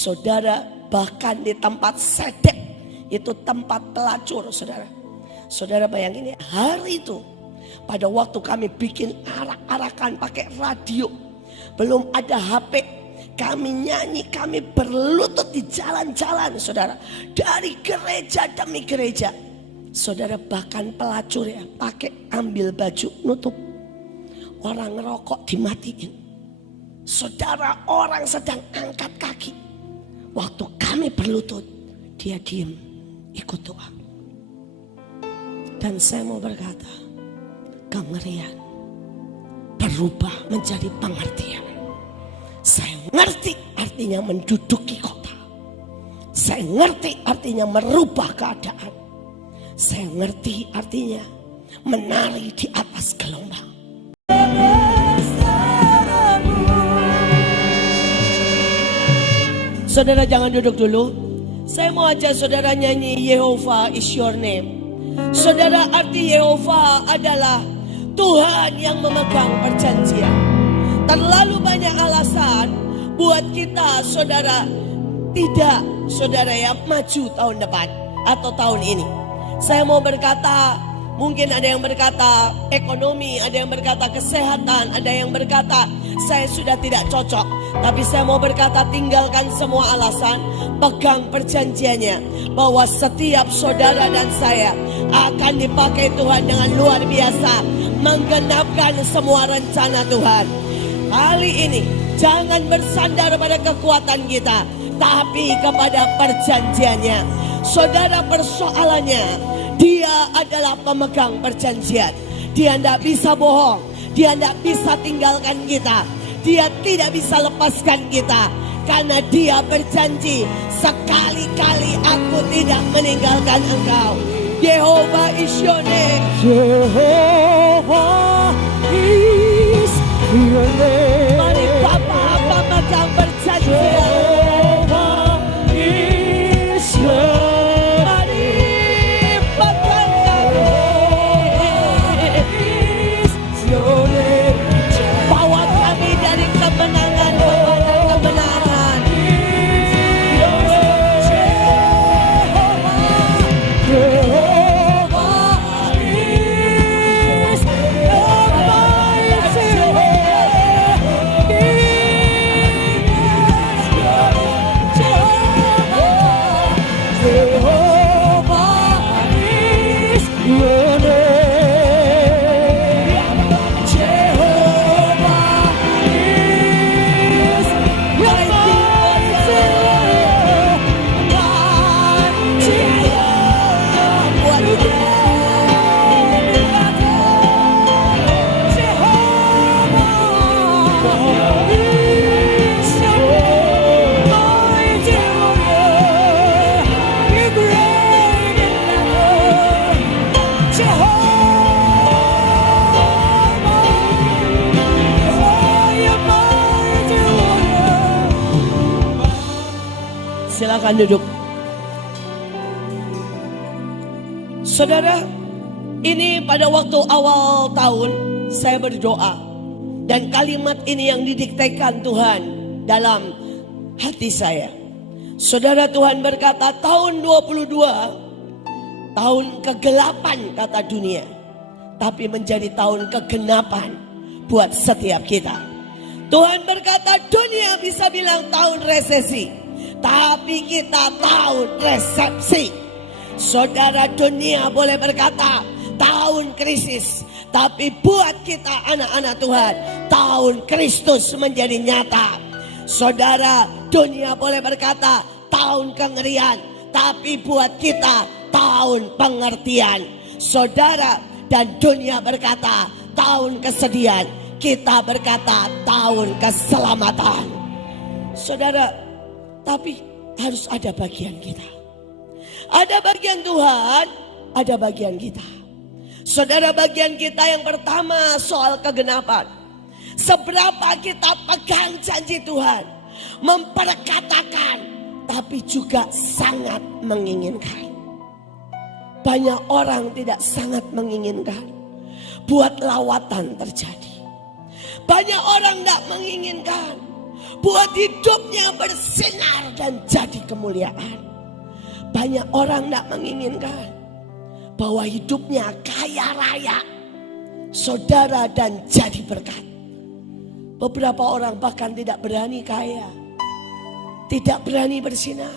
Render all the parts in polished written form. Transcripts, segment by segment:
Saudara, bahkan di tempat sedek, itu tempat pelacur, saudara. Saudara bayangin ya, hari itu pada waktu kami bikin arak-arakan pakai radio, belum ada HP, kami nyanyi, kami berlutut di jalan-jalan, saudara, dari gereja demi gereja. Saudara, bahkan pelacur ya pakai ambil baju nutup, orang ngerokok dimatiin. Saudara, orang sedang angkat kaki, waktu kami berlutut dia diem ikut doa. Dan saya mau berkata, kengerian berubah menjadi pengertian. Saya ngerti artinya menduduki kota. Saya ngerti artinya merubah keadaan. Saya ngerti artinya menari di atas gelombang. Saudara jangan duduk dulu. Saya mau ajak saudara nyanyi Yehovah is your name. Saudara, arti Yehovah adalah Tuhan yang memegang perjanjian. Terlalu banyak alasan buat kita, saudara, tidak, saudara ya, maju tahun depan atau tahun ini. Saya mau berkata, mungkin ada yang berkata ekonomi, ada yang berkata kesehatan, ada yang berkata saya sudah tidak cocok. Tapi saya mau berkata, tinggalkan semua alasan, pegang perjanjiannya bahwa setiap saudara dan saya akan dipakai Tuhan dengan luar biasa, menggenapkan semua rencana Tuhan. Kali ini jangan bersandar pada kekuatan kita, tapi kepada perjanjiannya. Saudara, persoalannya dia adalah pemegang perjanjian. Dia tidak bisa bohong, dia tidak bisa tinggalkan kita, dia tidak bisa lepaskan kita. Karena dia berjanji, sekali-kali aku tidak meninggalkan engkau. Yehovah is your name. Jehovah is your name. Mari Bapa pemegang perjanjian. Jehovah is your name. Mari pegang Is your name. bawa kami dari kemenangan kepada kebenaran. Jehovah is your name. Jehovah is your Silakan duduk. Saudara, ini pada waktu awal tahun saya berdoa, dan kalimat ini yang didiktekan Tuhan dalam hati saya. Saudara, Tuhan berkata tahun 22 tahun kegelapan kata dunia, tapi menjadi tahun kegenapan buat setiap kita. Tuhan berkata dunia bisa bilang tahun resesi, tapi kita tahun resepsi. Saudara, dunia boleh berkata tahun krisis, tapi buat kita anak-anak Tuhan, tahun Kristus menjadi nyata. Saudara, dunia boleh berkata tahun kengerian, tapi buat kita tahun pengertian. Saudara, dan dunia berkata tahun kesedihan, kita berkata tahun keselamatan. Saudara, tapi harus ada bagian kita. Ada bagian Tuhan, ada bagian kita. Saudara, bagian kita yang pertama soal kegenapan. Seberapa kita pegang janji Tuhan, memperkatakan, tapi juga sangat menginginkan. Banyak orang tidak sangat menginginkan buat lawatan terjadi. Banyak orang tidak menginginkan buat hidupnya bersinar dan jadi kemuliaan. Banyak orang tidak menginginkan bahwa hidupnya kaya raya, saudara, dan jadi berkat. Beberapa orang bahkan tidak berani kaya, tidak berani bersinar,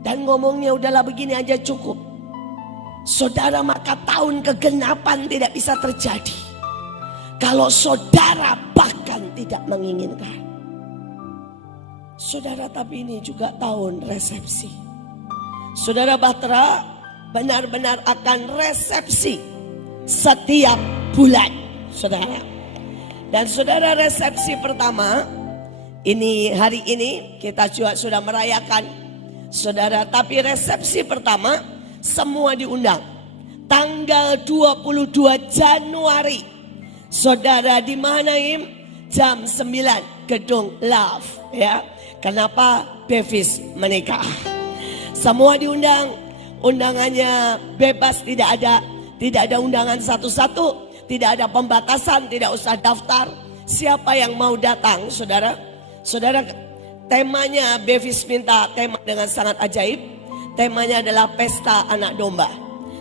dan ngomongnya udahlah begini aja cukup. Saudara, maka tahun kegenapan tidak bisa terjadi kalau saudara bahkan tidak menginginkan. Saudara, tapi ini juga tahun resepsi. Saudara Bahtera benar-benar akan resepsi setiap bulan, saudara. Dan saudara, resepsi pertama ini hari ini kita juga sudah merayakan, saudara. Tapi resepsi pertama semua diundang. Tanggal 22 Januari. Saudara, di mana Im? Jam 9, Gedung Love, ya. Kenapa? Bevis menikah. Semua diundang. Undangannya bebas, tidak ada undangan satu-satu, tidak ada pembatasan, tidak usah daftar. Siapa yang mau datang, saudara? Saudara, temanya Bevis minta tema dengan sangat ajaib. Temanya adalah Pesta Anak Domba.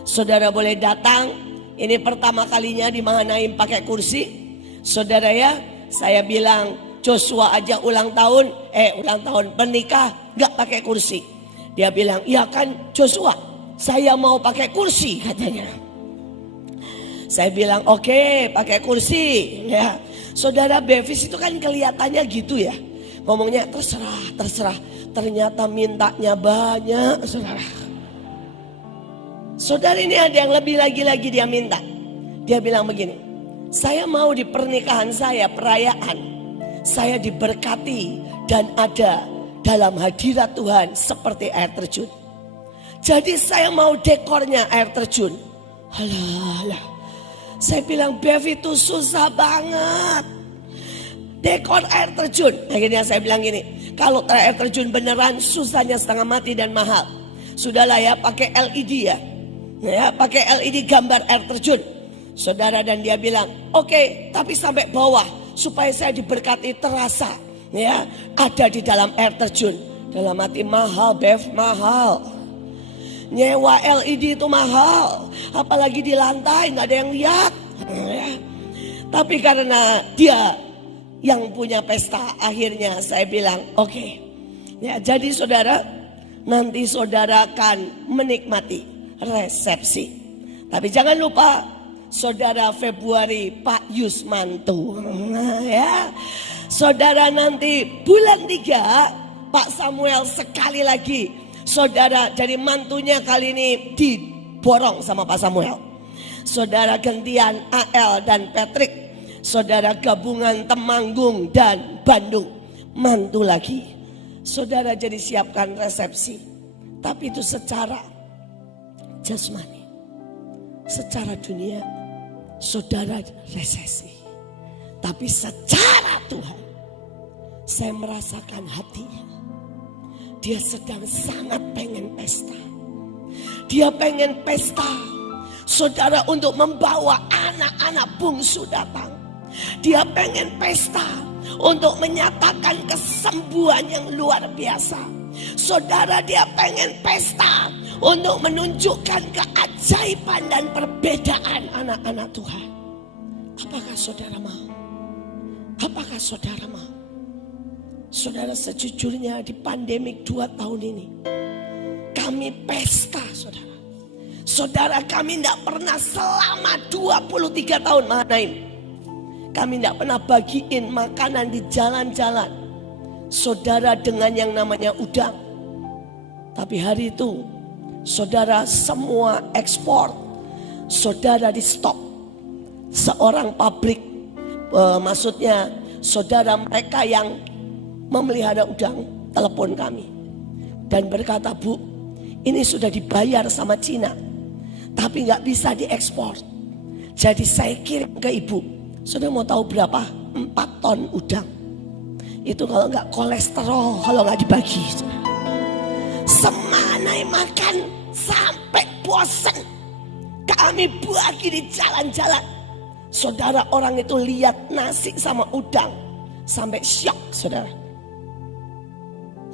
Saudara boleh datang. Ini pertama kalinya di Mahanaim pakai kursi. Saudara ya, saya bilang Joshua aja ulang tahun pernikah gak pakai kursi. Dia bilang, iya kan Joshua, saya mau pakai kursi katanya. Saya bilang oke, pakai kursi ya. Saudara, Bevis itu kan kelihatannya gitu ya. Ngomongnya terserah. Ternyata mintanya banyak, saudara. Saudara, ini ada yang lebih lagi dia minta. Dia bilang begini, saya mau di pernikahan saya, perayaan, saya diberkati dan ada dalam hadirat Tuhan seperti air terjun. Jadi saya mau dekornya air terjun. Alah. Saya bilang, Bev, itu susah banget. Dekor air terjun. Akhirnya saya bilang gini, kalau air terjun beneran susahnya setengah mati dan mahal. Sudahlah ya, pakai LED ya. Ya, pakai LED gambar air terjun. Saudara, dan dia bilang, oke, tapi sampai bawah supaya saya diberkati terasa. Ya, ada di dalam air terjun. Dalam hati, mahal Bev, mahal. Nyewa LED itu mahal, apalagi di lantai nggak ada yang lihat. Ya. Tapi karena dia yang punya pesta, akhirnya saya bilang oke. Ya, jadi saudara, nanti saudara akan menikmati resepsi. Tapi jangan lupa, saudara, Februari Pak Yusmanto. Ya. Saudara, nanti bulan 3 Pak Samuel sekali lagi. Saudara, jadi mantunya kali ini diborong sama Pak Samuel. Saudara, gantian AL dan Patrick. Saudara, gabungan Temanggung dan Bandung. Mantu lagi. Saudara, jadi siapkan resepsi. Tapi itu secara jasmani. Secara dunia, saudara resesi. Tapi secara Tuhan, saya merasakan hatinya. Dia sedang sangat pengen pesta. Dia pengen pesta, saudara, untuk membawa anak-anak bungsu datang. Dia pengen pesta untuk menyatakan kesembuhan yang luar biasa. Saudara, dia pengen pesta untuk menunjukkan keajaiban dan perbedaan anak-anak Tuhan. Apakah saudara mau? Apakah saudara mau? Saudara, sejujurnya di pandemik 2 tahun ini, kami pesta, saudara. Saudara, kami tidak pernah selama 23 tahun Mahanaim. Kami tidak pernah bagiin makanan di jalan-jalan, saudara, dengan yang namanya udang. Tapi hari itu, saudara, semua ekspor, saudara, di stop. Seorang pabrik, maksudnya saudara, mereka yang memelihara udang telepon kami dan berkata, Bu, ini sudah dibayar sama Cina tapi nggak bisa diekspor, jadi saya kirim ke ibu. Sudah mau tahu berapa? 4 ton udang. Itu kalau nggak kolesterol, kalau nggak dibagi. Semanai makan sampai bosan, kami bagi di jalan-jalan. Saudara, orang itu lihat nasi sama udang sampai syok, saudara.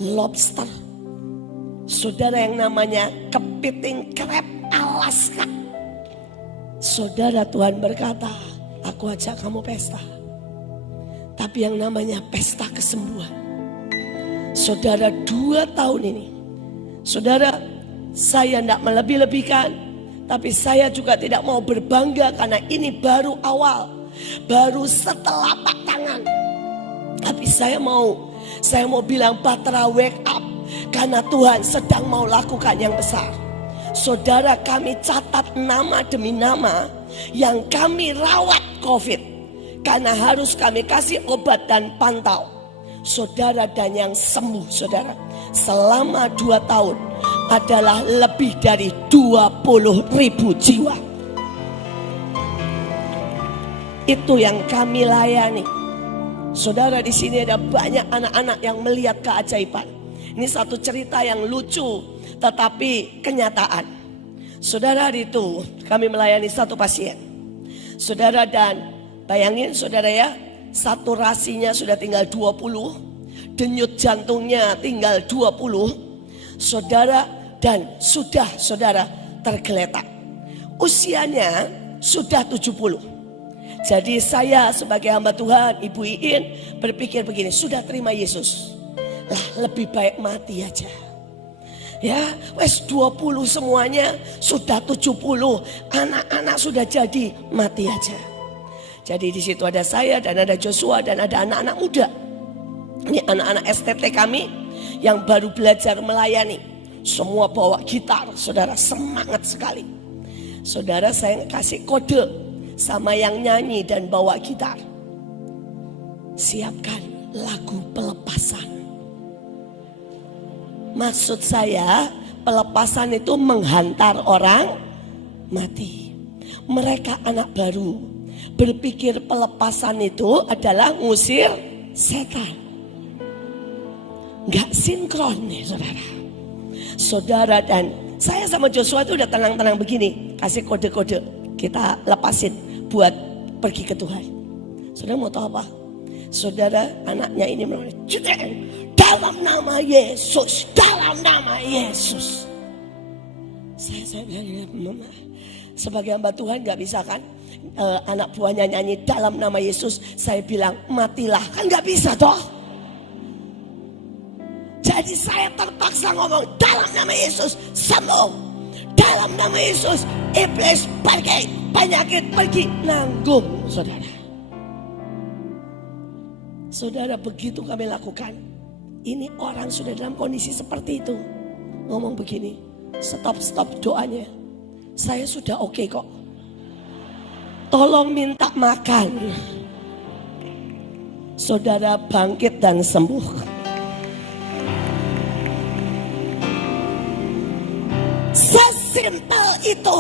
lobster. Saudara, yang namanya kepiting crab Alaska. Saudara, Tuhan berkata, aku ajak kamu pesta. Tapi yang namanya pesta kesembuhan. Saudara, 2 tahun ini, saudara, saya tidak melebih-lebihkan, tapi saya juga tidak mau berbangga karena ini baru awal, baru setelapak tangan. Tapi saya mau bilang, Batra, wake up, karena Tuhan sedang mau lakukan yang besar. Saudara, kami catat nama demi nama yang kami rawat COVID, karena harus kami kasih obat dan pantau. Saudara, dan yang sembuh, saudara, selama 2 tahun adalah lebih dari 20.000 jiwa. Itu yang kami layani. Saudara, di sini ada banyak anak-anak yang melihat keajaiban. Ini satu cerita yang lucu, tetapi kenyataan. Saudara, itu kami melayani 1 pasien. Saudara, dan bayangin saudara ya, saturasinya sudah tinggal 20, denyut jantungnya tinggal 20. Saudara, dan sudah saudara tergeletak. Usianya sudah 70. Jadi saya sebagai hamba Tuhan, Ibu Iin, berpikir begini, sudah terima Yesus, lah lebih baik mati aja. Ya, wes 20 semuanya, sudah 70, anak-anak sudah jadi, mati aja. Jadi di situ ada saya dan ada Joshua dan ada anak-anak muda. Ini anak-anak STT kami yang baru belajar melayani. Semua bawa gitar, saudara, semangat sekali. Saudara, saya kasih kode sama yang nyanyi dan bawa gitar. Siapkan lagu pelepasan. Maksud saya, pelepasan itu menghantar orang mati. Mereka anak baru, berpikir pelepasan itu adalah ngusir setan. Gak sinkron nih saudara. Saudara, dan saya sama Joshua itu udah tenang-tenang begini, kasih kode-kode, kita lepasin buat pergi ke Tuhan. Saudara mau tahu apa? Saudara, anaknya ini menolak, dalam nama Yesus, dalam nama Yesus. Saya bilang, Mama, sebagai hamba Tuhan gak bisa kan anak buahnya nyanyi dalam nama Yesus, saya bilang matilah, kan gak bisa toh. Jadi saya terpaksa ngomong dalam nama Yesus sembuh, dalam nama Yesus iblis pergi, penyakit pergi, nanggung. Saudara, saudara, begitu kami lakukan, ini orang sudah dalam kondisi seperti itu, ngomong begini, stop doanya, saya sudah oke kok, tolong minta makan. Saudara, bangkit dan sembuh. Sesimpel itu.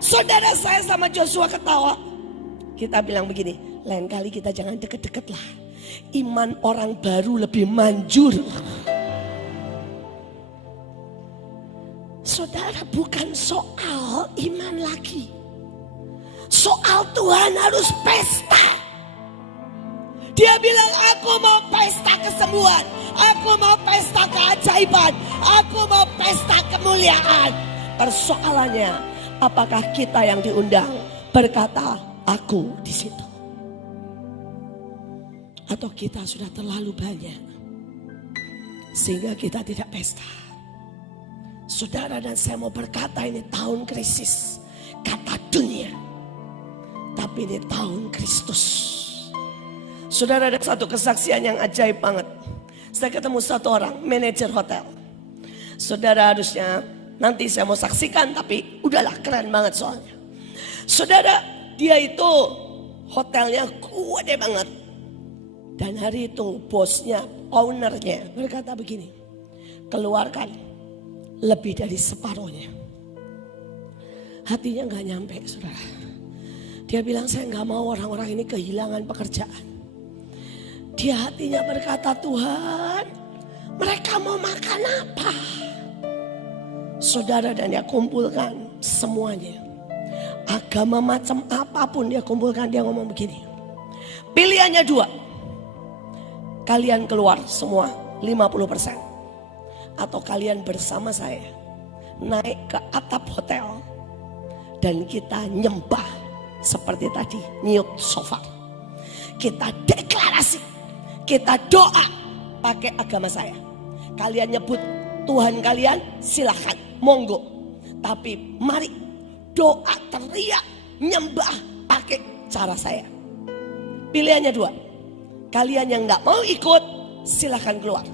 Saudara, saya sama Joshua ketawa. Kita bilang begini, lain kali kita jangan deket-deket lah. Iman orang baru lebih manjur. Saudara, bukan soal iman lagi. Soal Tuhan harus pesta. Dia bilang, aku mau pesta kesembuhan, aku mau pesta keajaiban, aku mau pesta kemuliaan. Persoalannya, apakah kita yang diundang berkata aku di situ? Atau kita sudah terlalu banyak sehingga kita tidak pesta? Saudara, dan saya mau berkata, ini tahun krisis, kata dunia, tapi ini tahun Kristus. Saudara, ada satu kesaksian yang ajaib banget. Saya ketemu satu orang, manajer hotel. Saudara, harusnya nanti saya mau saksikan, tapi udahlah, keren banget soalnya. Saudara, dia itu hotelnya gede banget. Dan hari itu bosnya, ownernya berkata begini, keluarkan lebih dari separuhnya. Hatinya gak nyampe, saudara. Dia bilang, saya gak mau orang-orang ini kehilangan pekerjaan. Dia hatinya berkata, Tuhan, mereka mau makan apa? Saudara, dan dia kumpulkan semuanya. Agama macam apapun dia kumpulkan, dia ngomong begini. Pilihannya 2. kalian keluar semua 50%. Atau kalian bersama saya naik ke atap hotel dan kita nyembah seperti tadi, niup shofar. Kita deklarasi, kita doa pakai agama saya. Kalian nyebut Tuhan kalian, silahkan, monggo. Tapi mari doa, teriak, nyembah pakai cara saya. Pilihannya dua. Kalian yang gak mau ikut, silahkan keluar.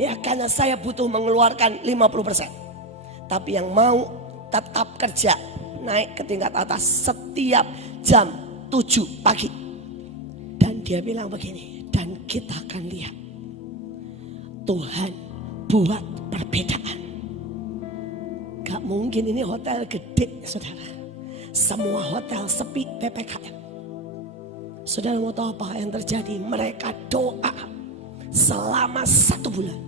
Ya, karena saya butuh mengeluarkan 50%. Tapi yang mau tetap kerja, naik ke tingkat atas setiap jam 7 pagi. Dan dia bilang begini, dan kita akan lihat Tuhan buat perbedaan. Gak mungkin ini hotel gede, saudara. Semua hotel sepi PPKM. Saudara mau tahu apa yang terjadi? Mereka doa selama 1 bulan.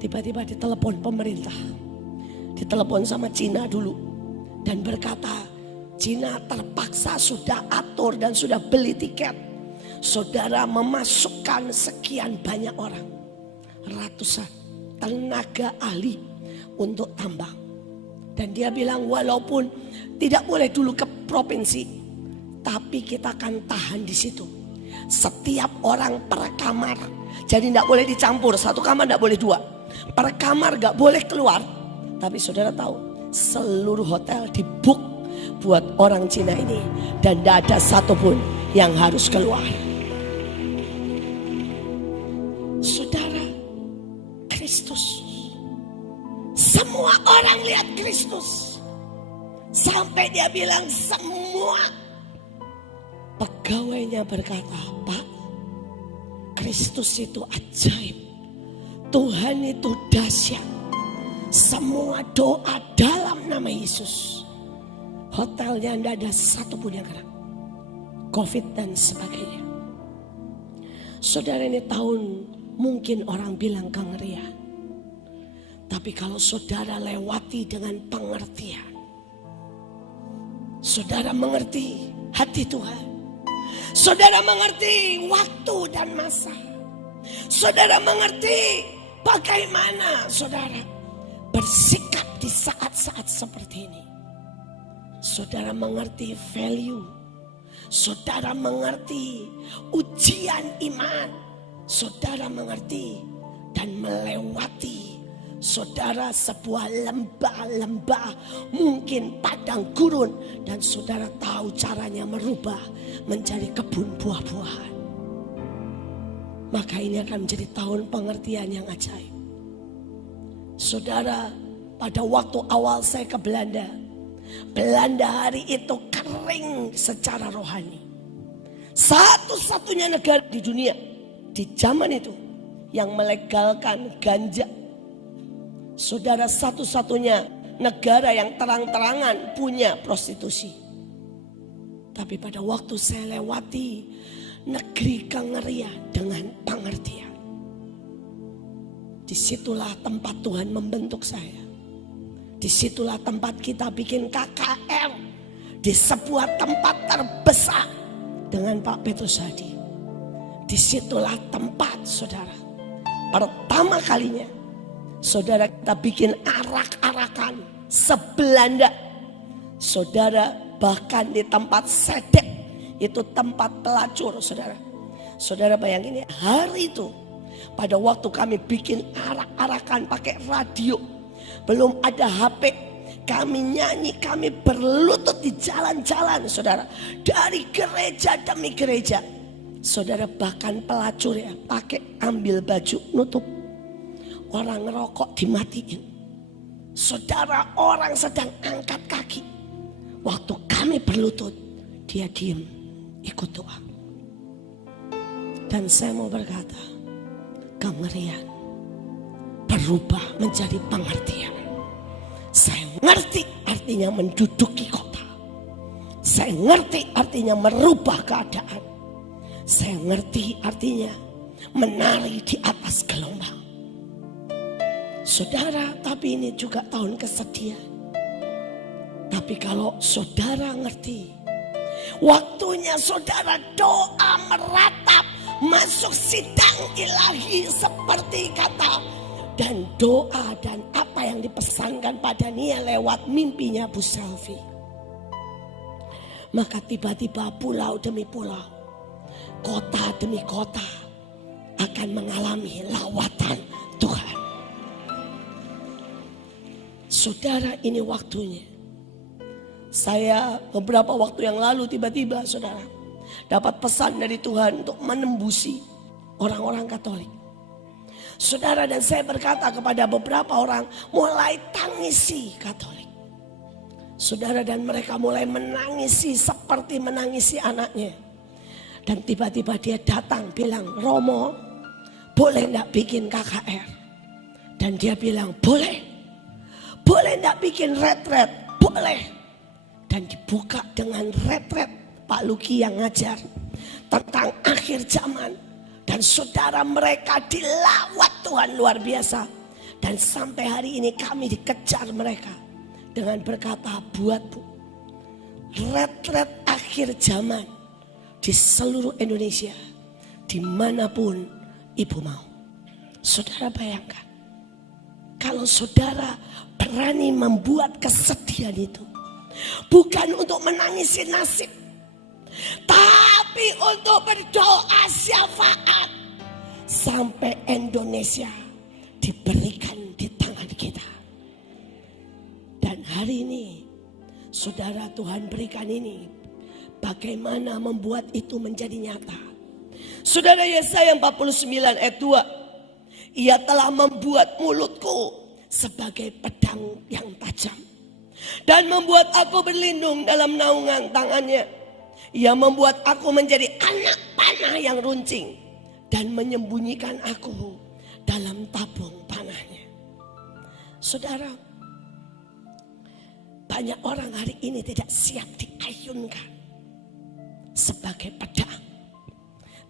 Tiba-tiba ditelepon pemerintah. Ditelepon sama Cina dulu. Dan berkata, Cina terpaksa sudah atur dan sudah beli tiket. Saudara memasukkan sekian banyak orang. Ratusan tenaga ahli untuk tambang. Dan dia bilang walaupun tidak boleh dulu ke provinsi, tapi kita akan tahan di situ. Setiap orang per kamar. Jadi tidak boleh dicampur, satu kamar tidak boleh 2. Per kamar gak boleh keluar. Tapi saudara tahu, seluruh hotel dibook buat orang Cina ini. Dan tidak ada satupun yang harus keluar. Saudara, Kristus. Semua orang lihat Kristus. Sampai dia bilang semua pegawainya berkata, Pak, Kristus itu ajaib. Tuhan itu dahsyat. Semua doa dalam nama Yesus. Hotelnya tidak ada satupun yang kena COVID dan sebagainya. Saudara, ini tahun mungkin orang bilang kengerian. Tapi kalau saudara lewati dengan pengertian, saudara mengerti hati Tuhan. Saudara mengerti waktu dan masa. Saudara mengerti bagaimana saudara bersikap di saat-saat seperti ini. Saudara mengerti value. Saudara mengerti ujian iman. Saudara mengerti dan melewati saudara sebuah lembah-lembah, mungkin padang gurun, dan saudara tahu caranya merubah menjadi kebun buah-buahan. Maka ini akan menjadi tahun pengertian yang ajaib. Saudara, pada waktu awal saya ke Belanda, Belanda hari itu kering secara rohani. Satu-satunya negara di dunia di zaman itu yang melegalkan ganja. Saudara, satu-satunya negara yang terang-terangan punya prostitusi. Tapi pada waktu saya lewati negeri kengerian dengan pengertian, disitulah tempat Tuhan membentuk saya. Disitulah tempat kita bikin KKR di sebuah tempat terbesar dengan Pak Petrus Hadi. Disitulah tempat saudara pertama kalinya saudara kita bikin arak-arakan sebelanda. Saudara, bahkan di tempat Sedek, itu tempat pelacur saudara. Saudara bayangin ya, hari itu pada waktu kami bikin arak-arakan pakai radio, belum ada HP, kami nyanyi, kami berlutut di jalan-jalan saudara, dari gereja demi gereja. Saudara, bahkan pelacur ya pakai ambil baju nutup. Orang ngerokok dimatiin. Saudara, orang sedang angkat kaki. Waktu kami berlutut, dia diem, ikut doa. Dan saya mau berkata, kengerian berubah menjadi pengertian. Saya ngerti artinya menduduki kota. Saya ngerti artinya merubah keadaan. Saya ngerti artinya menari di atas gelombang. Saudara, tapi ini juga tahun kesedihan. Tapi kalau saudara ngerti, waktunya saudara doa meratap masuk sidang ilahi seperti kata dan doa dan apa yang dipesankan pada Nia lewat mimpinya Bu Selvi. Maka tiba-tiba pulau demi pulau, kota demi kota akan mengalami lawatan Tuhan. Saudara, ini waktunya. Saya beberapa waktu yang lalu tiba-tiba saudara dapat pesan dari Tuhan untuk menembusi orang-orang Katolik. Saudara, dan saya berkata kepada beberapa orang, mulai tangisi Katolik. Saudara, dan mereka mulai menangisi seperti menangisi anaknya. Dan tiba-tiba dia datang bilang, Romo boleh enggak bikin KKR? Dan dia bilang boleh. Boleh enggak bikin retret? Boleh. Dan dibuka dengan retret Pak Luki yang ngajar tentang akhir zaman. Dan saudara, mereka dilawat Tuhan luar biasa. Dan sampai hari ini kami dikejar mereka dengan berkata, buat Bu retret akhir zaman di seluruh Indonesia, dimanapun ibu mau. Saudara bayangkan, kalau saudara berani membuat kesedihan itu, bukan untuk menangisi nasib, tapi untuk berdoa syafaat sampai Indonesia diberikan di tangan kita. Dan hari ini saudara, Tuhan berikan ini, bagaimana membuat itu menjadi nyata. Saudara, Yesaya 49 ayat 2, Ia telah membuat mulutku sebagai pedang yang tajam dan membuat aku berlindung dalam naungan tangannya. Ia membuat aku menjadi anak panah yang runcing dan menyembunyikan aku dalam tabung panahnya. Saudara, banyak orang hari ini tidak siap diayunkan sebagai pedang,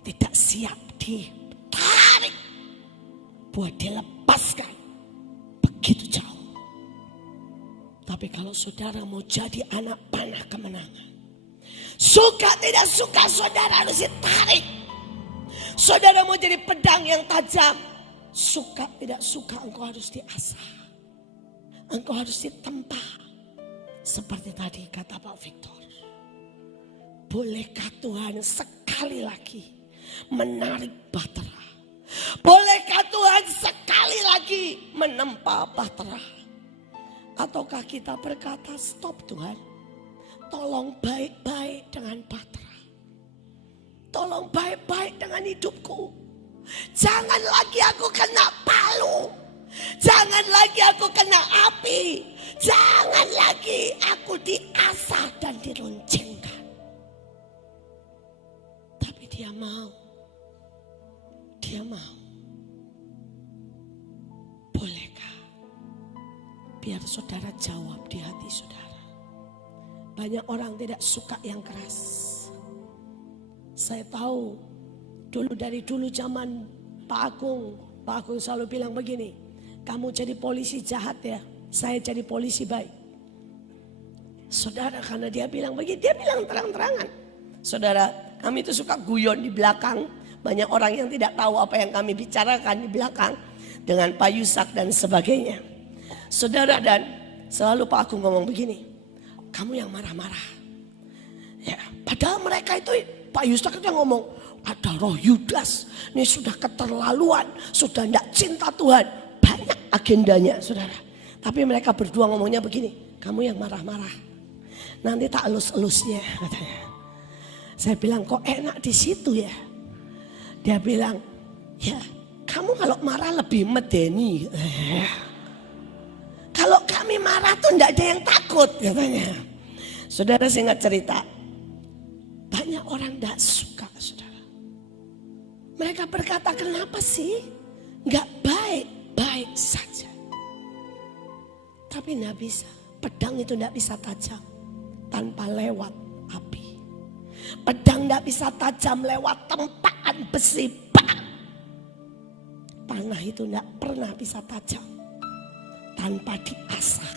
tidak siap ditarik buat dilepaskan begitu jauh. Tapi kalau saudara mau jadi anak panah kemenangan, suka tidak suka saudara harus ditarik. Saudara mau jadi pedang yang tajam, suka tidak suka engkau harus diasah. Engkau harus ditempa. Seperti tadi kata Pak Victor, bolehkah Tuhan sekali lagi menarik bahtera? Bolehkah Tuhan sekali lagi menempa bahtera? Ataukah kita berkata, stop Tuhan, tolong baik-baik dengan bahtera, tolong baik-baik dengan hidupku. Jangan lagi aku kena palu, jangan lagi aku kena api, jangan lagi aku diasah dan diruncingkan. Tapi dia mau, dia mau. Bolehkah? Biar saudara jawab di hati saudara. Banyak orang tidak suka yang keras. Saya tahu dari dulu zaman Pak Agung selalu bilang begini, kamu jadi polisi jahat ya, saya jadi polisi baik. Saudara, karena dia bilang begini, dia bilang terang-terangan. Saudara, kami itu suka guyon di belakang. Banyak orang yang tidak tahu apa yang kami bicarakan di belakang dengan Pak Yusak dan sebagainya. Saudara, dan selalu Pak Agung ngomong begini, kamu yang marah-marah. Ya, padahal mereka itu, Pak Yusak itu ngomong, ada roh Yudas, ini sudah keterlaluan, sudah tidak cinta Tuhan. Banyak agendanya saudara. Tapi mereka berdua ngomongnya begini, kamu yang marah-marah, nanti tak elus-elusnya katanya. Saya bilang, kok enak di situ ya? Dia bilang, ya kamu kalau marah lebih medeni. Kalau kami marah tuh enggak ada yang takut katanya. Saudara, singkat cerita, banyak orang enggak suka saudara. Mereka berkata, kenapa sih? Enggak baik-baik saja. Tapi enggak bisa. Pedang itu enggak bisa tajam tanpa lewat api. Pedang enggak bisa tajam lewat tempaan besi. Panah itu enggak pernah bisa tajam tanpa diasah.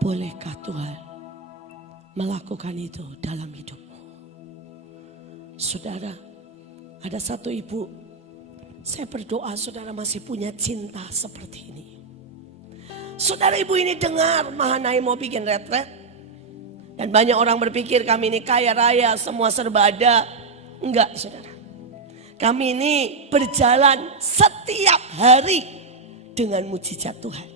Bolehkah Tuhan melakukan itu dalam hidupmu? Saudara, ada satu ibu, saya berdoa saudara masih punya cinta seperti ini. Saudara, ibu ini dengar Mahanai mau bikin retret. Dan banyak orang berpikir kami ini kaya raya, semua serba ada. Enggak saudara. Kami ini berjalan setiap hari dengan mujizat Tuhan.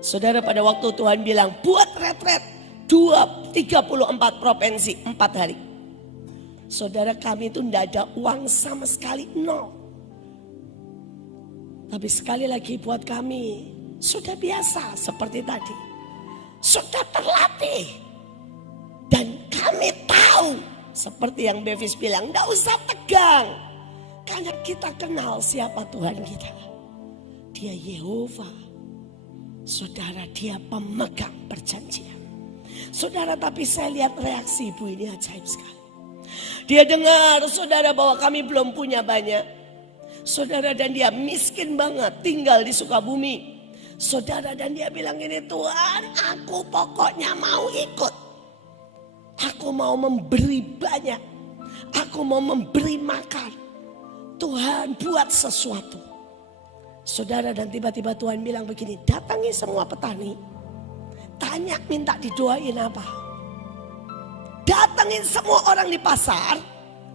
Saudara, pada waktu Tuhan bilang buat retret 34 provinsi 4 hari. Saudara, kami itu tidak ada uang sama sekali, nol. Tapi sekali lagi buat kami sudah biasa seperti tadi. Sudah terlatih. Dan kami tahu seperti yang Bevis bilang, tidak usah tegang. Karena kita kenal siapa Tuhan kita. Dia Yehova. Saudara, dia pemegang perjanjian. Saudara, tapi saya lihat reaksi ibu ini ajaib sekali. Dia dengar saudara bahwa kami belum punya banyak. Saudara, dan dia miskin banget tinggal di Sukabumi. Saudara, dan dia bilang ini, Tuhan aku pokoknya mau ikut. Aku mau memberi banyak. Aku mau memberi makan. Tuhan buat sesuatu. Saudara, dan tiba-tiba Tuhan bilang begini, datangi semua petani. Tanya minta didoain apa. Datangin semua orang di pasar.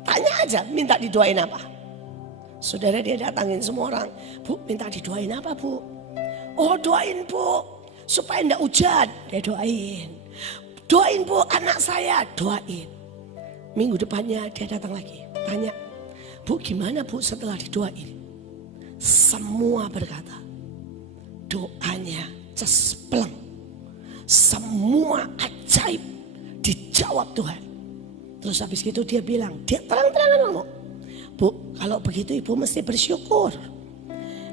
Tanya aja minta didoain apa. Saudara, dia datangin semua orang. Bu, minta didoain apa bu? Oh, doain bu supaya enggak hujan. Dia doain. Doain bu anak saya. Doain. Minggu depannya dia datang lagi. Tanya, bu gimana bu setelah didoain? Semua berkata, doanya cespleng. Semua ajaib dijawab Tuhan. Terus habis itu dia bilang, dia terang-terangan ngomong, bu kalau begitu ibu mesti bersyukur.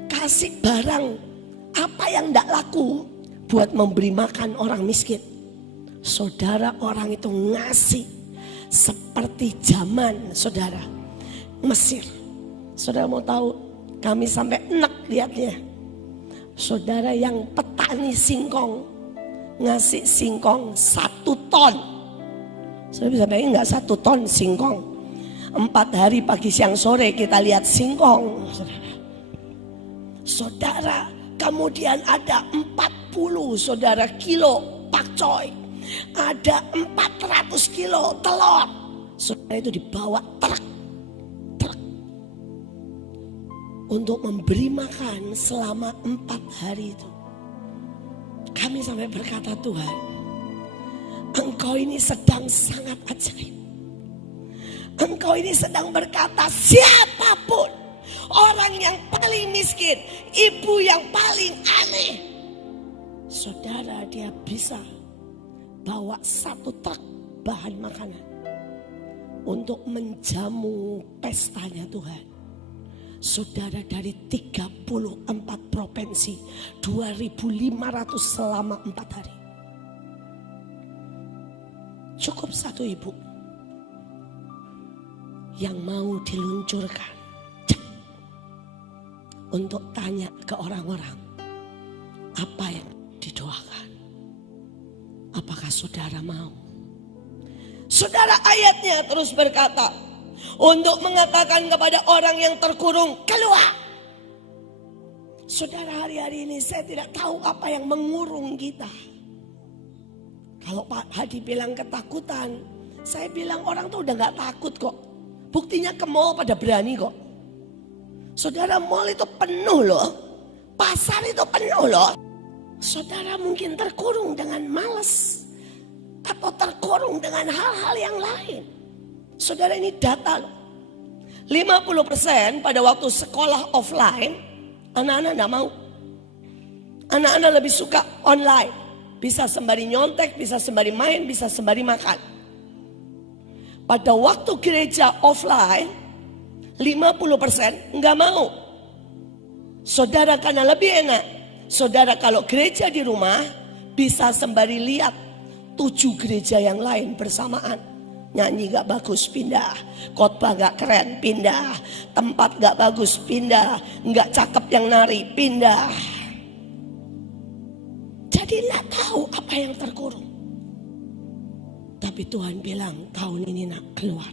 Kasih barang apa yang tidak laku buat memberi makan orang miskin. Saudara, orang itu ngasih seperti zaman saudara Mesir. Saudara mau tahu, kami sampai enak lihatnya. Saudara, yang petani singkong ngasih singkong 1 ton. Saya bisa bayangin nggak 1 ton singkong. 4 hari pagi siang sore kita lihat singkong. Saudara, kemudian ada 40 saudara kilo pakcoy. Ada 400 kilo telur. Saudara, itu dibawa truk. Untuk memberi makan selama 4 hari itu. Kami sampai berkata, Tuhan, Engkau ini sedang sangat ajaib. Engkau ini sedang berkata, siapapun orang yang paling miskin, ibu yang paling aneh, saudara, dia bisa bawa 1 truk bahan makanan untuk menjamu pestanya Tuhan. Saudara, dari 34 provinsi, 2.500 selama 4 hari. Cukup 1 ibu yang mau diluncurkan untuk tanya ke orang-orang apa yang didoakan. Apakah saudara mau? Saudara, ayatnya terus berkata, untuk mengatakan kepada orang yang terkurung, keluar. Saudara, hari-hari ini saya tidak tahu apa yang mengurung kita. Kalau Pak Hadi bilang ketakutan, saya bilang orang tuh udah gak takut kok. Buktinya ke mall pada berani kok. Saudara, mall itu penuh loh. Pasar itu penuh loh. Saudara mungkin terkurung dengan malas. Atau terkurung dengan hal-hal yang lain. Saudara, ini data loh. 50% pada waktu sekolah offline, anak-anak gak mau. Anak-anak lebih suka online. Bisa sembari nyontek, bisa sembari main, bisa sembari makan. Pada waktu gereja offline, 50% nggak mau. Saudara, karena lebih enak. Saudara, kalau gereja di rumah, bisa sembari lihat 7 gereja yang lain bersamaan. Nyanyi gak bagus, pindah. Khotbah gak keren, pindah. Tempat gak bagus, pindah. Gak cakep yang nari, pindah. Jadi gak tahu apa yang terkurung. Tapi Tuhan bilang, tahun ini nak keluar.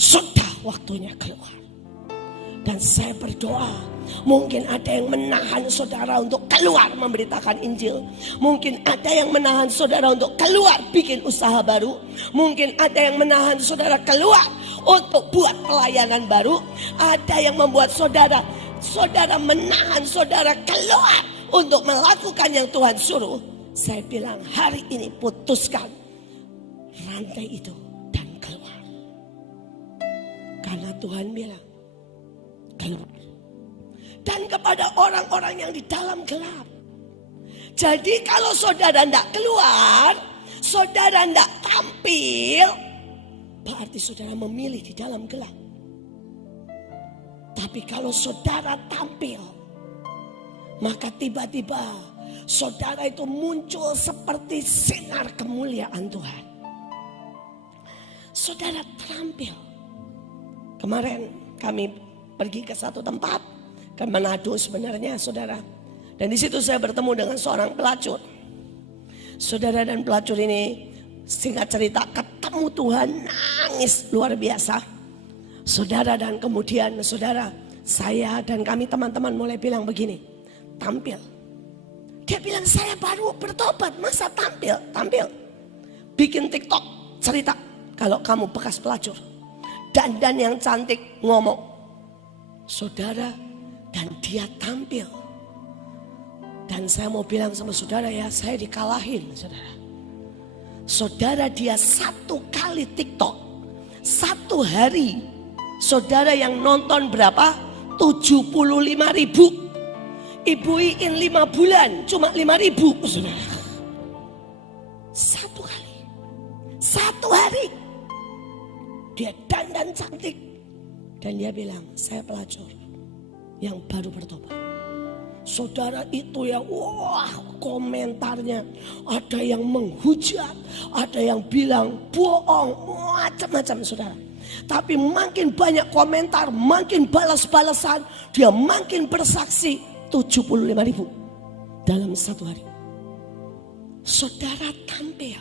sudah waktunya keluar. Dan saya berdoa, mungkin ada yang menahan saudara untuk keluar memberitakan Injil. Mungkin ada yang menahan saudara untuk keluar bikin usaha baru. Mungkin ada yang menahan saudara keluar untuk buat pelayanan baru. Ada yang membuat saudara menahan saudara keluar untuk melakukan yang Tuhan suruh. Saya bilang hari ini putuskan rantai itu dan keluar. Karena Tuhan bilang keluar. Dan kepada orang-orang yang di dalam gelap. Jadi kalau saudara tidak keluar, saudara tidak tampil, berarti saudara memilih di dalam gelap. Tapi kalau saudara tampil, maka tiba-tiba saudara itu muncul seperti sinar kemuliaan Tuhan. Saudara terampil. Kemarin kami pergi ke satu tempat, ke Manado sebenarnya saudara. Dan di situ saya bertemu dengan seorang pelacur. Saudara, dan pelacur ini singkat cerita ketemu Tuhan, nangis luar biasa. Saudara, dan kemudian saudara, saya dan kami teman-teman mulai bilang begini, tampil. Dia bilang saya baru bertobat, masa tampil? Tampil. Bikin TikTok cerita kalau kamu bekas pelacur. Dandan yang cantik ngomong. Saudara, dan dia tampil. Dan saya mau bilang sama saudara ya, saya dikalahin saudara. Saudara, dia satu kali TikTok, satu hari, saudara yang nonton berapa? 75.000. Ibu Iin 5 bulan cuma 5.000 saudara. Satu kali, satu hari. Dia dandan cantik. Dan dia bilang, saya pelacur yang baru bertobat. Saudara, itu ya, wah, komentarnya ada yang menghujat, ada yang bilang bohong, macam-macam saudara. Tapi makin banyak komentar, makin balas-balasan, dia makin bersaksi. 75.000 dalam satu hari. Saudara tampil.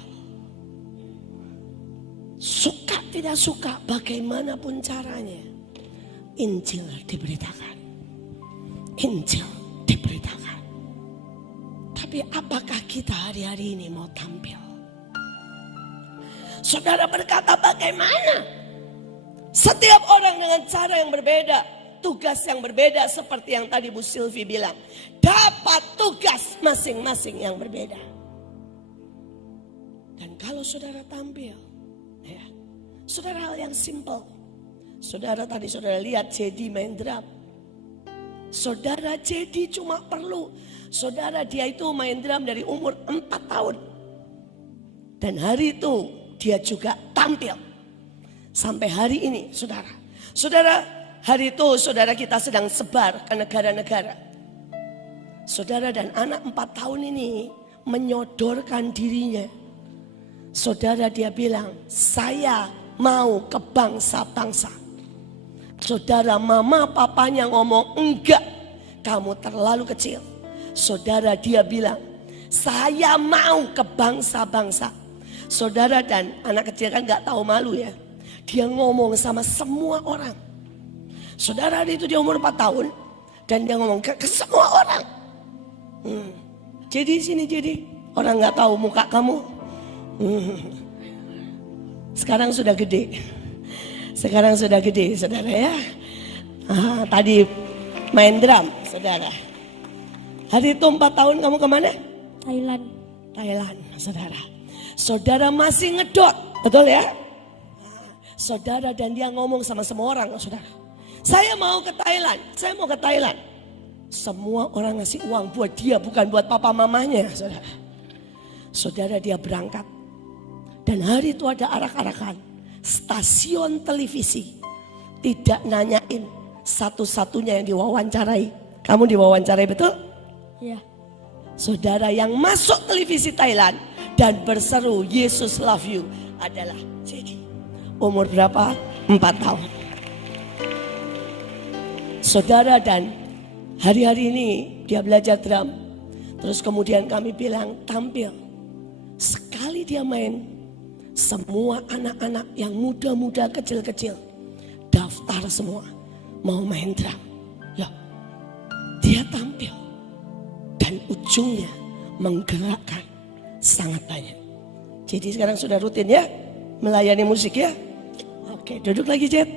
Suka tidak suka, bagaimanapun caranya, Injil diberitakan. Injil diberitakan. Tapi apakah kita hari-hari ini mau tampil? Saudara berkata bagaimana? Setiap orang dengan cara yang berbeda, tugas yang berbeda, seperti yang tadi Bu Silvi bilang. Dapat tugas masing-masing yang berbeda. Dan kalau saudara tampil, ya, saudara, hal yang simple. Saudara, tadi saudara lihat Jadi main drum. Saudara, Jadi cuma perlu, saudara, dia itu main drum dari umur 4 tahun. Dan hari itu dia juga tampil. Sampai hari ini saudara. Saudara, hari itu saudara kita sedang sebar ke negara-negara. Saudara, dan anak 4 tahun ini menyodorkan dirinya. Saudara, dia bilang, saya mau ke bangsa-bangsa. Saudara, mama papanya ngomong, enggak, kamu terlalu kecil. Saudara, dia bilang, saya mau ke bangsa-bangsa. Saudara, dan anak kecil kan gak tahu malu ya. Dia ngomong sama semua orang. Saudara, itu dia umur 4 tahun. Dan dia ngomong ke semua orang. Jadi sini, jadi orang gak tahu muka kamu. Sekarang sudah gede. Sekarang sudah gede saudara ya. Tadi main drum saudara. Hari itu 4 tahun kamu kemana? Thailand. Thailand saudara. Saudara masih ngedot, betul ya? Saudara, dan dia ngomong sama semua orang saudara. Saya mau ke Thailand, saya mau ke Thailand. Semua orang ngasih uang buat dia, bukan buat papa mamanya saudara. Saudara, dia berangkat. Dan hari itu ada arak-arakan. Stasiun televisi tidak nanyain satu-satunya yang diwawancarai. Kamu diwawancarai betul? Iya. Saudara, yang masuk televisi Thailand dan berseru Yesus love you adalah Jadi. Umur berapa? 4 tahun. Saudara, dan hari-hari ini dia belajar drum. Terus kemudian kami bilang tampil. Sekali dia main, semua anak-anak yang muda-muda kecil-kecil daftar semua mau main drum. Loh, dia tampil dan ujungnya menggerakkan sangat banyak. Jadi sekarang sudah rutin ya melayani musik ya. Oke, duduk lagi Jet.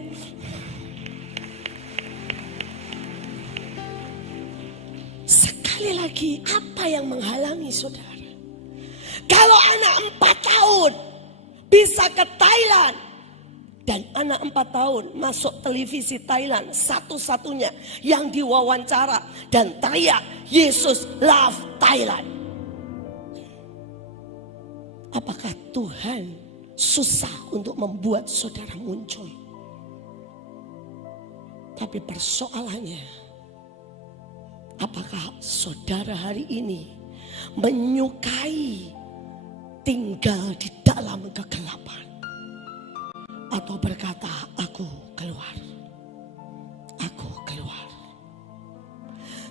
Sekali lagi, apa yang menghalangi saudara? Kalau anak 4 tahun bisa ke Thailand dan anak 4 tahun masuk televisi Thailand satu-satunya yang diwawancara dan teriak Yesus love Thailand. Apakah Tuhan susah untuk membuat saudara muncul? Tapi persoalannya, apakah saudara hari ini menyukai tinggal di dalam kegelapan? Atau berkata, aku keluar. Aku keluar.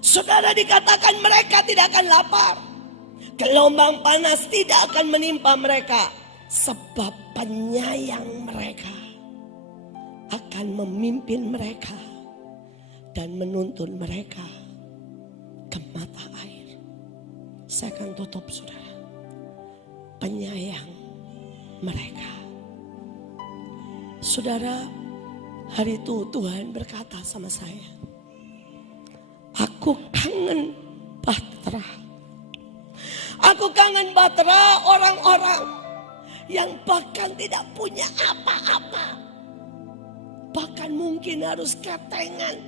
Saudara, dikatakan mereka tidak akan lapar. Gelombang panas tidak akan menimpa mereka. Sebab penyayang mereka akan memimpin mereka dan menuntun mereka ke mata air. Saya akan tutup saudara. Penyayang mereka. Saudara, hari itu Tuhan berkata sama saya, aku kangen Batra. Aku kangen Batra, orang-orang yang bahkan tidak punya apa-apa. Bahkan mungkin harus ketengan,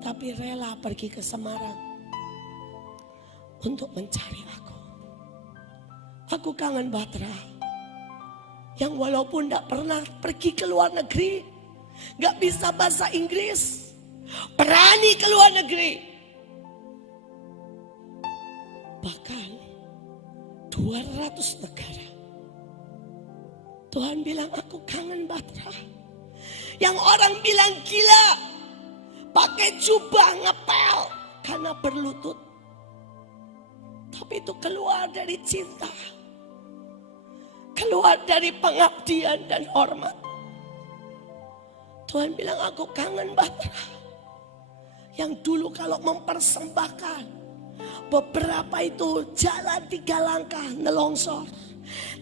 tapi rela pergi ke Semarang untuk mencari aku. Aku kangen Batra yang walaupun tidak pernah pergi ke luar negeri, gak bisa bahasa Inggris, berani ke luar negeri. Bahkan 200 negara. Tuhan bilang aku kangen Batra. Yang orang bilang gila, pakai jubah ngepel karena berlutut. Tapi itu keluar dari cinta. Keluar dari pengabdian dan hormat. Tuhan bilang aku kangen Batra. Yang dulu kalau mempersembahkan, beberapa itu jalan 3 langkah nelongsor.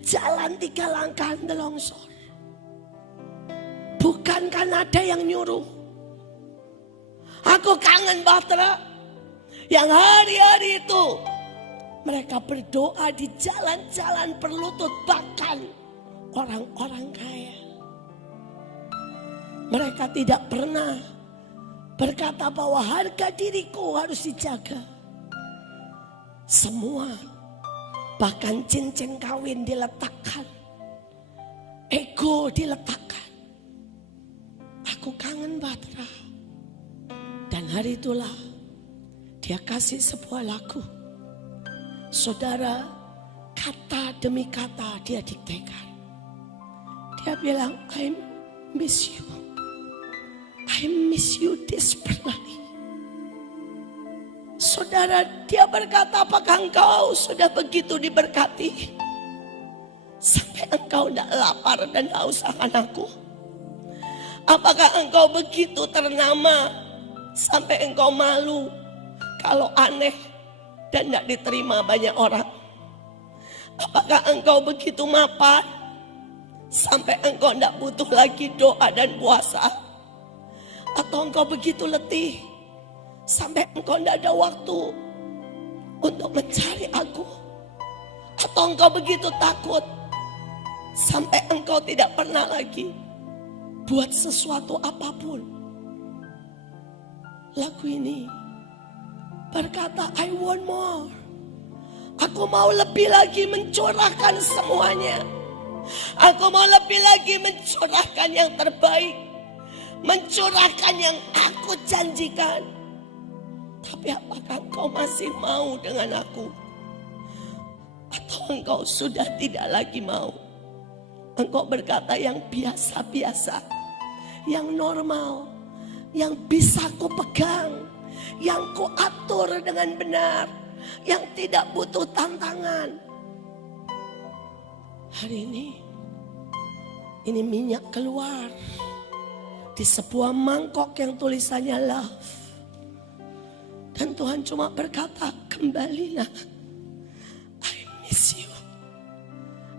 Jalan 3 langkah nelongsor. Bukan karena ada yang nyuruh. Aku kangen Batra. Yang hari-hari itu mereka berdoa di jalan-jalan berlutut, bahkan orang-orang kaya. Mereka tidak pernah berkata bahwa harga diriku harus dijaga. Semua, bahkan cincin kawin diletakkan, ego diletakkan. Aku kangen Batra. Dan hari itulah dia kasih sebuah lagu. Saudara, kata demi kata dia diktekan. Dia bilang, I miss you. I miss you desperately. Saudara, dia berkata, apakah engkau sudah begitu diberkati sampai engkau tidak lapar dan haus akan aku? Apakah engkau begitu ternama sampai engkau malu kalau aneh dan tidak diterima banyak orang? Apakah engkau begitu mapan sampai engkau tidak butuh lagi doa dan puasa? Atau engkau begitu letih sampai engkau tidak ada waktu untuk mencari aku? Atau engkau begitu takut sampai engkau tidak pernah lagi buat sesuatu apapun? Lagu ini berkata, I want more. Aku mau lebih lagi mencurahkan semuanya. Aku mau lebih lagi mencurahkan yang terbaik, mencurahkan yang aku janjikan. Tapi apakah engkau masih mau dengan aku? Atau engkau sudah tidak lagi mau? Engkau berkata yang biasa-biasa, yang normal, yang bisa ku pegang, yang ku atur dengan benar, yang tidak butuh tantangan. Hari ini minyak keluar di sebuah mangkok yang tulisannya love. Dan Tuhan cuma berkata, kembali nak, I miss you.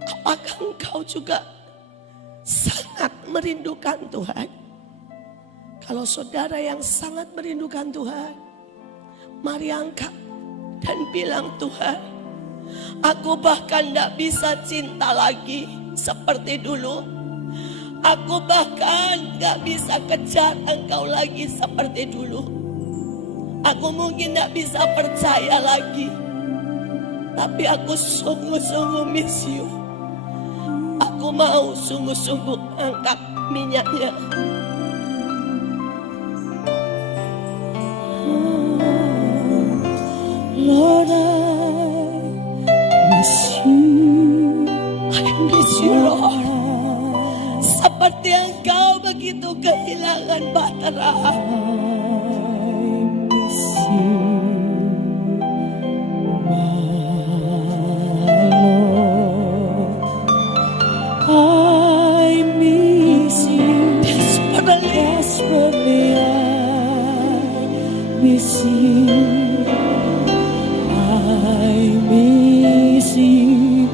Apakah engkau juga sangat merindukan Tuhan? Kalau saudara yang sangat merindukan Tuhan, mari angkat dan bilang, Tuhan, aku bahkan tidak bisa cinta lagi seperti dulu. Aku bahkan gak bisa kejar engkau lagi seperti dulu. Aku mungkin gak bisa percaya lagi. Tapi aku sungguh-sungguh miss you. Aku mau sungguh-sungguh angkat minyaknya. Lord, I miss you. I miss you, Lord. Seperti engkau begitu kehilangan Bahtera. I miss you, my Lord. I miss you desperately. I miss you. I miss you,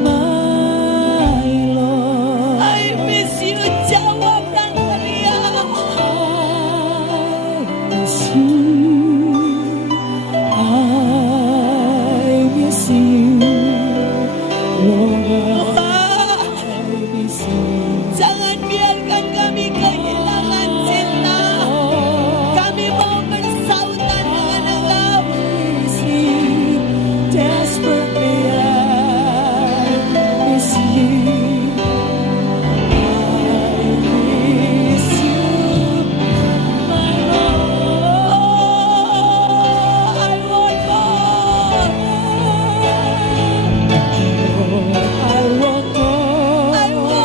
my Lord. I miss you, jawab dan teriak. I miss you. I miss you, Lord. I miss you. Jangan biarkan kami kehilangan cinta. Kami mau bersautan dengan engkau. Miss you desperately. I miss you. I miss you, my Lord. I want more. I want more. I want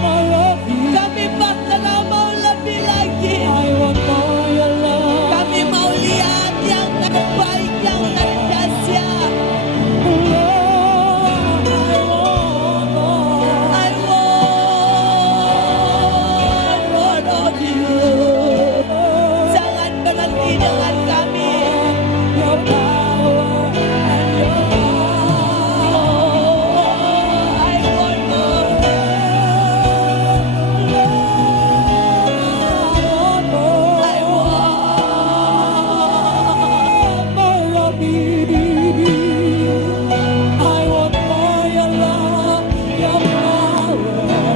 more of you. Kami Bahtera mau lebih lagi. I want more your love. Kami mau lihat yang terbaik, yang terdahsyat. Lord, I want more. I want more of you. Jangan berhenti dengan kami. Your power and your I want more. I want more of you. I want more your love, your power,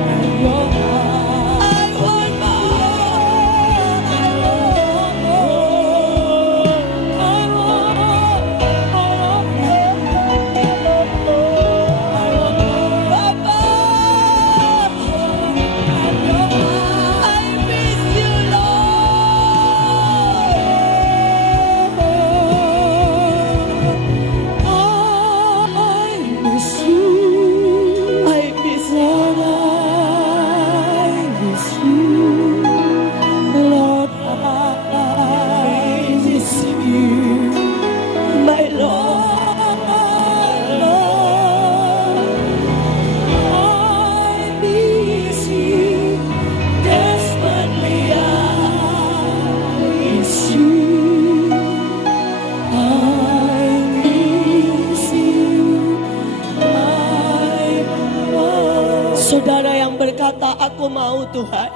and your heart. I want more. I want more. I want more of you. I want more Papa, and your heart. I miss you, Lord. I miss you. I miss you. Lord, I miss you. Lord, I miss you. My Lord. I miss you desperately. I miss you. I miss you, my Lord. Saudara yang berkata, aku mau Tuhan.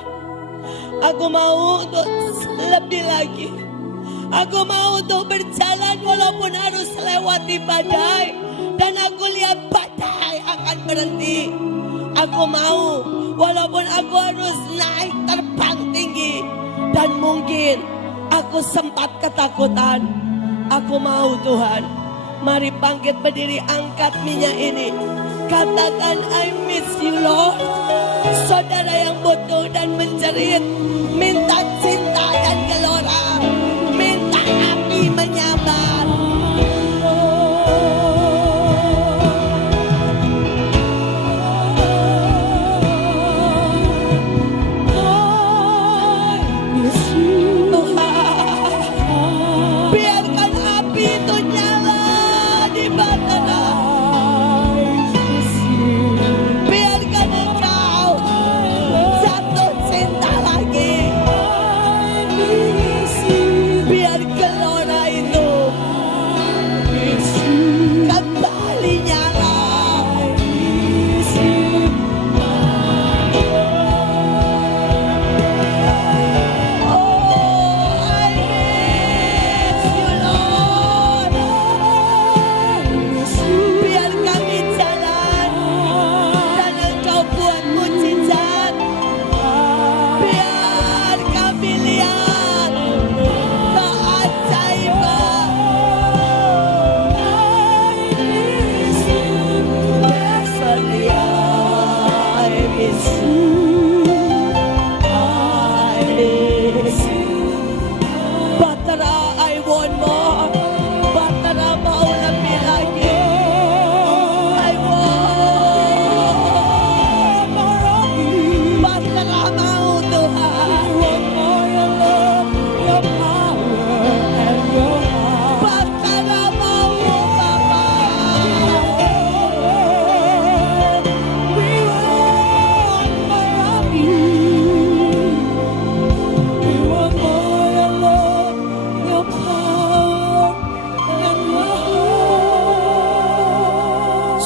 Aku mau untuk lebih lagi. Aku mau untuk berjalan walaupun harus lewati badai. Dan aku lihat badai akan berhenti. Aku mau walaupun aku harus naik terbang tinggi. Dan mungkin aku sempat ketakutan. Aku mau Tuhan. Mari bangkit berdiri, angkat minyak ini. Katakan, I miss you Lord. Saudara yang butuh dan menjerit, minta cinta dan gelora, minta api menyambar. I miss you. Tuhan, biarkan api itu nyala di Bahtera. I miss you. Biarkan engkau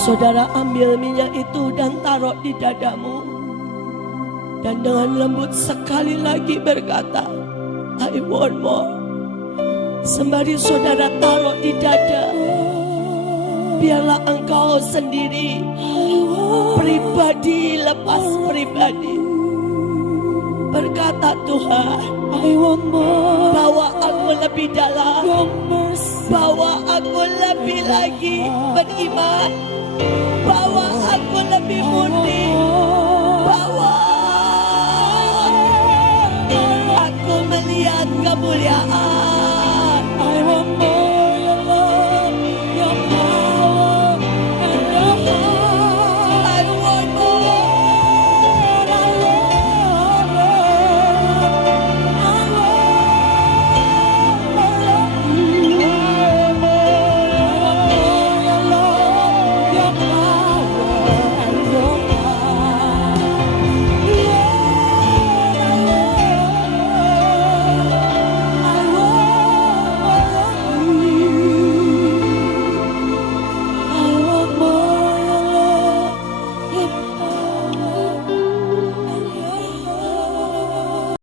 Saudara ambil minyak itu dan taruh di dadamu. Dan dengan lembut sekali lagi berkata, I want more. Sembari saudara taruh di dada, biarlah engkau sendiri, pribadi lepas pribadi, berkata, Tuhan, I want more. bawa aku lebih dalam, Your mercy. bawa aku lebih lagi beriman, bawa aku lebih murni, bawa aku melihat kemuliaan